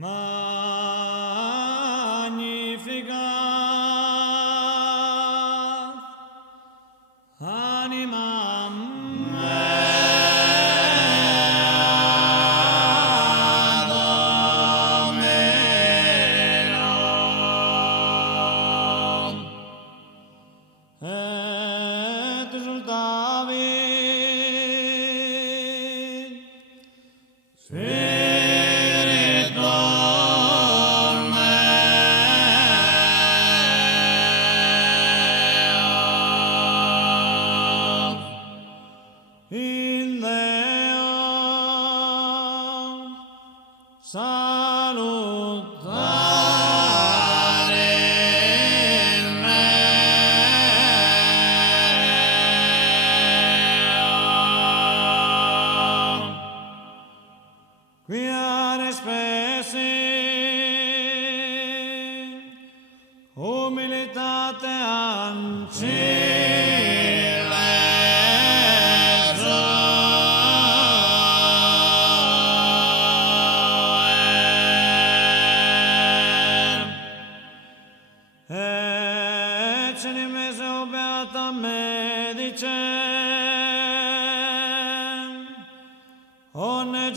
Magnificat animam meum et exultavit Spiritum meum in Deo salutare meum quia spesi humilitate et cenimeso beata medicem onne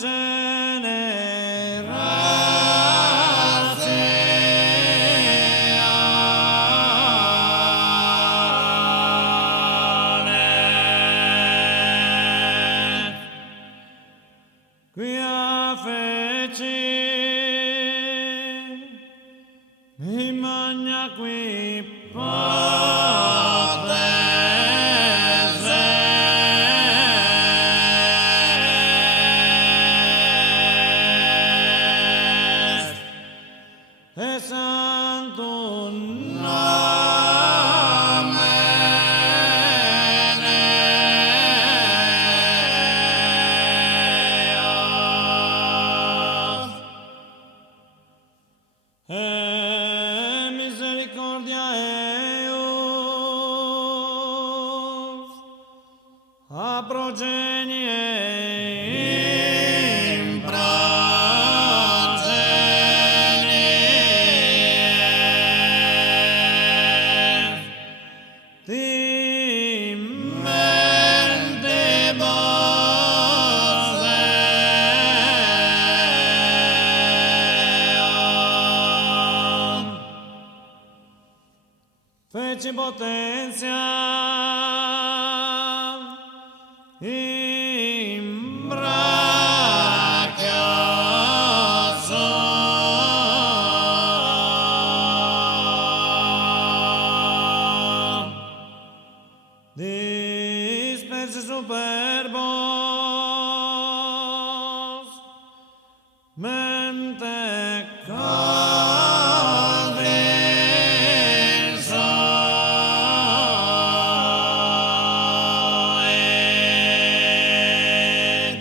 generationes quia feci in magna qui potens est et sanctum nomen eos et misericordia eius a progenie in progenies timentibus eum feci potentia in brachio suum dispersi superbos mente convinsoit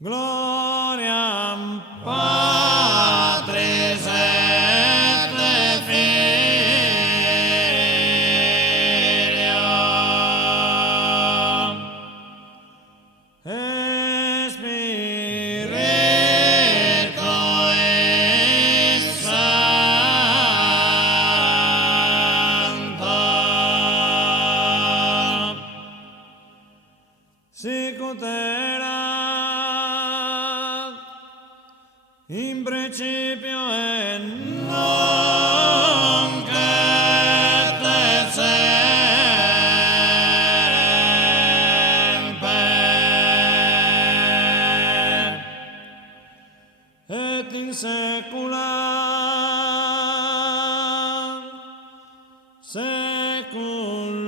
gloriam Patris et Filium et Spiritui Sancto sicut erat in principio et nunc et semper et in saecula saeculorum